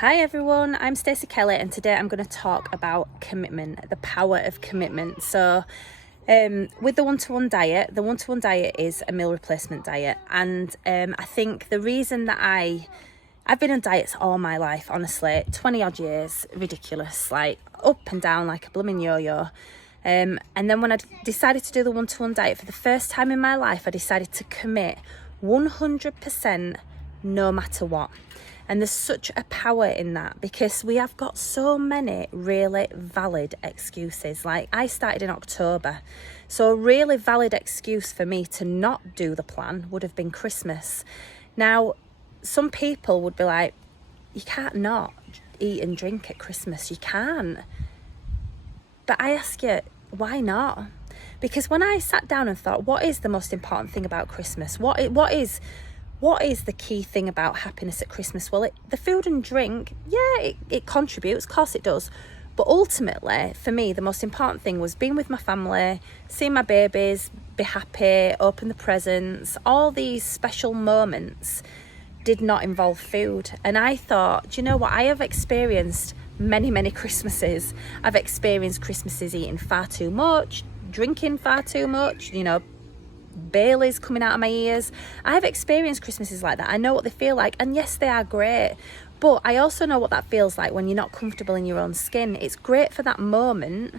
Hi everyone, I'm Stacey Kelly and today I'm going to talk about commitment, the power of commitment. With the one-to-one diet, the one-to-one diet is a meal replacement diet, and I think the reason that I've been on diets all my life, honestly, 20 odd years, ridiculous, like up and down like a blooming yo-yo. And then when I decided to do the one-to-one diet for the first time in my life, I decided to commit 100% no matter what. And there's such a power in that because we have got so many really valid excuses. Like, I started in October, so a really valid excuse for me to not do the plan would have been Christmas. Now, some people would be like, you can't not eat and drink at Christmas. You can't. But I ask you, why not? Because when I sat down and thought, what is the most important thing about Christmas? What is the key thing about happiness at Christmas? Well, the food and drink, yeah, it contributes, of course it does. But ultimately, for me, the most important thing was being with my family, seeing my babies, be happy, open the presents. All these special moments did not involve food. And I thought, do you know what? I have experienced many Christmases. I've experienced Christmases eating far too much, drinking far too much, Bailey's coming out of my ears. I've experienced Christmases like that. I know what they feel like, and yes, they are great, but I also know what that feels like when you're not comfortable in your own skin. It's great for that moment,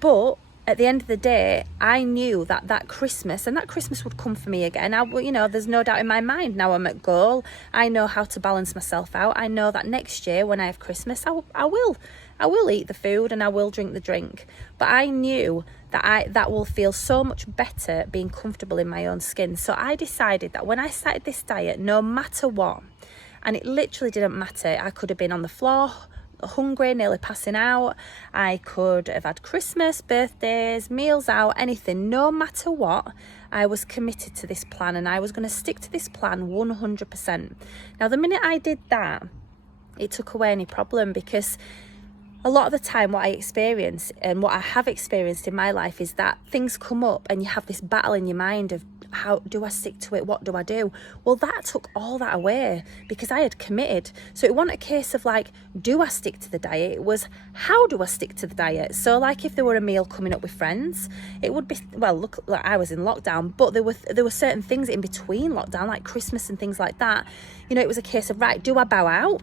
but at the end of the day, I knew that Christmas would come for me again. There's no doubt in my mind. Now I'm at goal. I know how to balance myself out. I know that next year when I have Christmas, I will eat the food and I will drink the drink. But I knew that will feel so much better being comfortable in my own skin. So I decided that when I started this diet, no matter what, and it literally didn't matter, I could have been on the floor, hungry, nearly passing out. I could have had Christmas, birthdays, meals out, anything. No matter what, I was committed to this plan and I was going to stick to this plan 100%. Now, the minute I did that, it took away any problem, because a lot of the time what I experience and what I have experienced in my life is that things come up and you have this battle in your mind of, how do I stick to it? What do I do? Well, that took all that away because I had committed. So it wasn't a case of like, do I stick to the diet? It was, how do I stick to the diet? So like if there were a meal coming up with friends, it would be, well, look, like I was in lockdown, but there were certain things in between lockdown, like Christmas and things like that. It was a case of, right, do I bow out?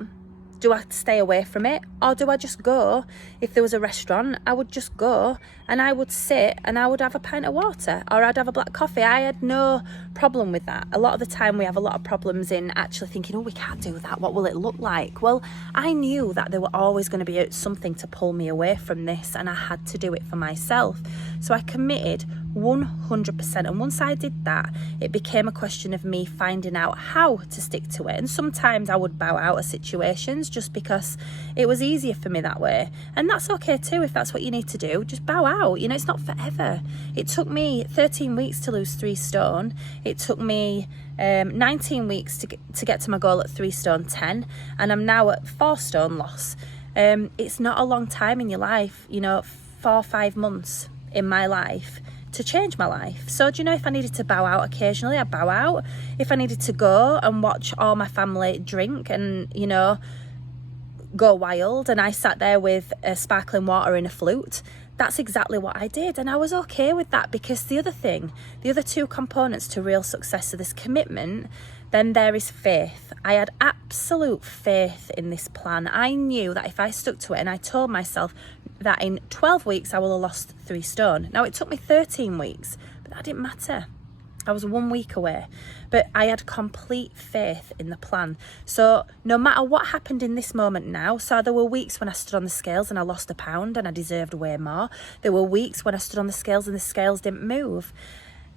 Do I stay away from it, or do I just go? If there was a restaurant, I would just go and I would sit and I would have a pint of water, or I'd have a black coffee. I had no problem with that. A lot of the time we have a lot of problems in actually thinking, oh, we can't do that. What will it look like? Well, I knew that there were always going to be something to pull me away from this, and I had to do it for myself. So I committed 100%. And once I did that, it became a question of me finding out how to stick to it. And sometimes I would bow out of situations just because it was easier for me that way. And that's okay too, if that's what you need to do. Just bow out. It's not forever. It took me 13 weeks to lose 3 stone. It took me 19 weeks to get to my goal at 3 stone 10. And I'm now at 4 stone loss. It's not a long time in your life, 4 or 5 months in my life to change my life. So if I needed to bow out occasionally, I'd bow out. If I needed to go and watch all my family drink and go wild, and I sat there with a sparkling water and a flute, that's exactly what I did. And I was okay with that, because the other 2 components to real success of this commitment, then there is faith. I had absolute faith in this plan. I knew that if I stuck to it, and I told myself that in 12 weeks I will have lost 3 stone. Now, it took me 13 weeks, but that didn't matter. I was 1 week away, but I had complete faith in the plan. So no matter what happened in this moment now, so there were weeks when I stood on the scales and I lost a pound and I deserved way more. There were weeks when I stood on the scales and the scales didn't move.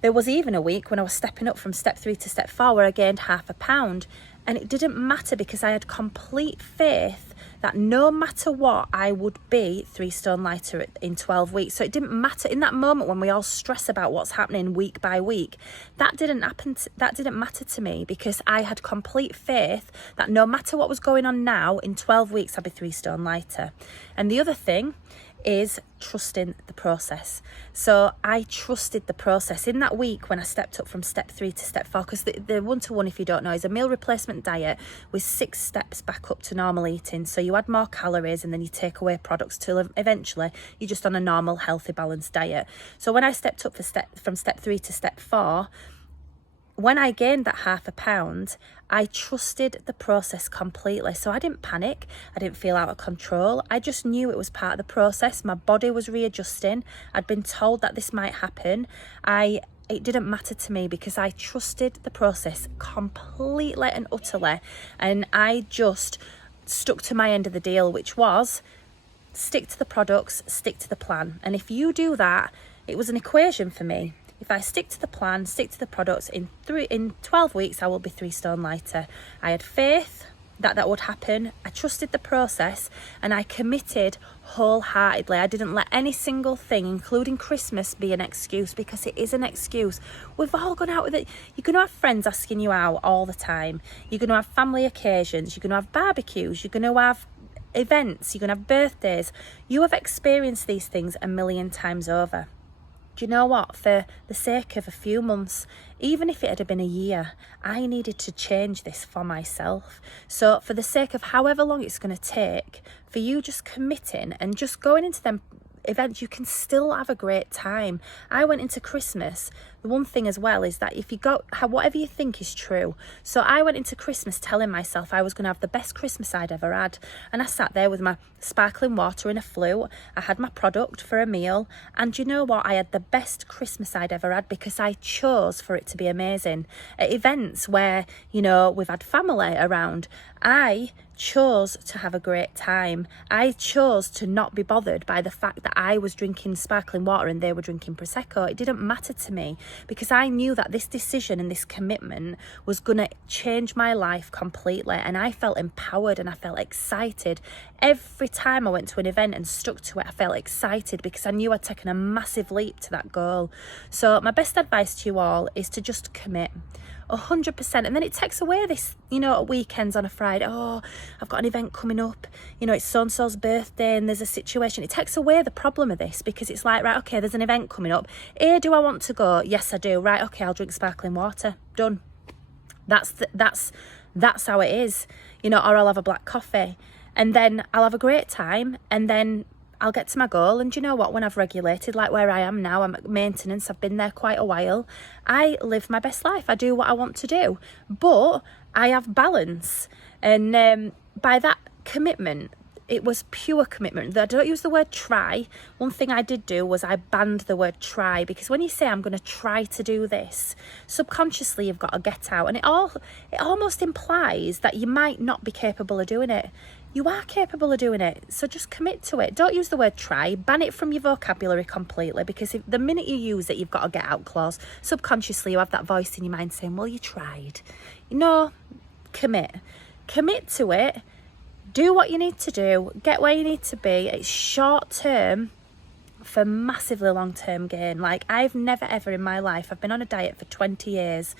There was even a week when I was stepping up from step 3 to step 4 where I gained half a pound. And it didn't matter, because I had complete faith that no matter what, I would be 3 stone lighter in 12 weeks. So it didn't matter in that moment when we all stress about what's happening week by week. That didn't matter to me, because I had complete faith that no matter what was going on now, in 12 weeks I'd be 3 stone lighter. And the other thing is trusting the process. So I trusted the process in that week when I stepped up from step 3 to step 4, because the one-to-one, if you don't know, is a meal replacement diet with 6 steps back up to normal eating. So you add more calories and then you take away products till eventually you're just on a normal, healthy, balanced diet. So when I stepped up from step 3 to step 4, when I gained that £0.5 pound, I trusted the process completely. So I didn't panic. I didn't feel out of control. I just knew it was part of the process. My body was readjusting. I'd been told that this might happen. It didn't matter to me because I trusted the process completely and utterly. And I just stuck to my end of the deal, which was stick to the products, stick to the plan. And if you do that, it was an equation for me. If I stick to the plan, stick to the products, in 12 weeks, I will be 3 stone lighter. I had faith that would happen. I trusted the process and I committed wholeheartedly. I didn't let any single thing, including Christmas, be an excuse, because it is an excuse. We've all gone out with it. You're going to have friends asking you out all the time. You're going to have family occasions. You're going to have barbecues. You're going to have events. You're going to have birthdays. You have experienced these things a million times over. Do you know what? For the sake of a few months, even if it had been a year, I needed to change this for myself. So for the sake of however long it's going to take, for you just committing and just going into them events, you can still have a great time. I went into Christmas. The one thing as well is that if you go, whatever you think is true. So I went into Christmas telling myself I was going to have the best Christmas I'd ever had. And I sat there with my sparkling water in a flute. I had my product for a meal. And you know what? I had the best Christmas I'd ever had because I chose for it to be amazing. At events where, you know, we've had family around, I chose to have a great time. I chose to not be bothered by the fact that I was drinking sparkling water and they were drinking Prosecco. It didn't matter to me because I knew that this decision and this commitment was going to change my life completely, and I felt empowered and I felt excited. Every time I went to an event and stuck to it, I felt excited because I knew I'd taken a massive leap to that goal. So my best advice to you all is to just commit 100%. And then it takes away this, you know, at weekends on a Friday, oh, I've got an event coming up, you know, it's so-and-so's birthday and there's a situation. It takes away the problem of this because it's like, right, okay, there's an event coming up. Do I want to go? Yes, I do. Right, okay, I'll drink sparkling water. Done. That's how it is, you know, or I'll have a black coffee and then I'll have a great time and then I'll get to my goal. And you know what, when I've regulated, like where I am now, I'm at maintenance, I've been there quite a while, I live my best life. I do what I want to do, but I have balance. And by that commitment, it was pure commitment. I don't use the word try. One thing I did do was I banned the word try, because when you say I'm going to try to do this, subconsciously you've got to get out, and it almost implies that you might not be capable of doing it. You are capable of doing it, so just commit to it. Don't use the word try. Ban it from your vocabulary completely, because the minute you use it, you've got a get out clause. Subconsciously, you have that voice in your mind saying, well, you tried. No, commit. Commit to it. Do what you need to do. Get where you need to be. It's short term for massively long term gain. Like, I've never ever in my life, I've been on a diet for 20 years.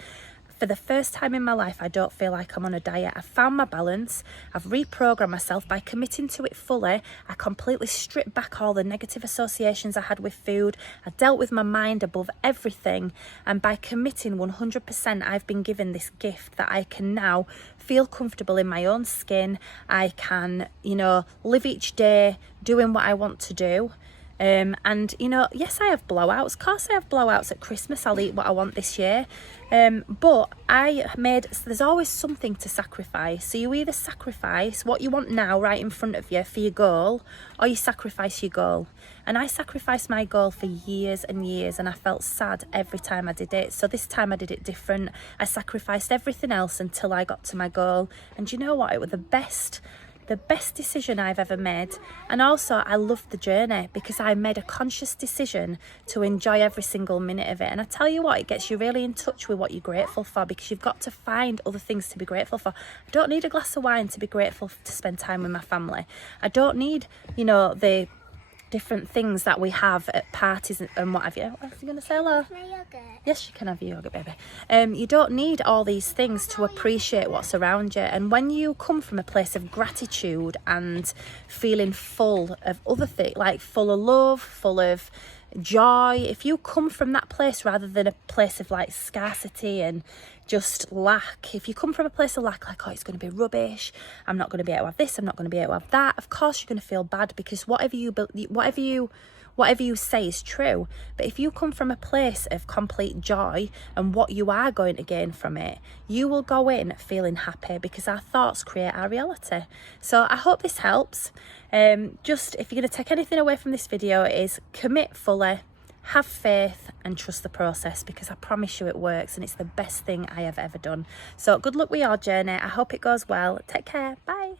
For the first time in my life, I don't feel like I'm on a diet. I've found my balance. I've reprogrammed myself by committing to it fully. I completely stripped back all the negative associations I had with food. I dealt with my mind above everything. And by committing 100%, I've been given this gift that I can now feel comfortable in my own skin. I can, you know, live each day doing what I want to do. And, you know, yes, I have blowouts. Of course I have blowouts at Christmas. I'll eat what I want this year. But there's always something to sacrifice. So you either sacrifice what you want now right in front of you for your goal, or you sacrifice your goal. And I sacrificed my goal for years and years, and I felt sad every time I did it. So this time I did it different. I sacrificed everything else until I got to my goal. And you know what? It was the best decision I've ever made. And also I loved the journey because I made a conscious decision to enjoy every single minute of it. And I tell you what, it gets you really in touch with what you're grateful for, because you've got to find other things to be grateful for. I don't need a glass of wine to be grateful to spend time with my family. I don't need, you know, the different things that we have at parties and what have you. What else are you going to say, hello? My yogurt. Yes, you can have your yogurt, baby. You don't need all these things to appreciate what's around you. And when you come from a place of gratitude and feeling full of other things, like full of love, full of joy, if you come from that place rather than a place of like scarcity and just lack, if you come from a place of lack, like, oh, it's going to be rubbish, I'm not going to be able to have this, I'm not going to be able to have that, of course you're going to feel bad, because whatever you say is true. But if you come from a place of complete joy and what you are going to gain from it, you will go in feeling happy, because our thoughts create our reality. So I hope this helps. Just, if you're going to take anything away from this video, it is commit fully, have faith and trust the process, because I promise you it works and it's the best thing I have ever done. So good luck with your journey. I hope it goes well. Take care. Bye.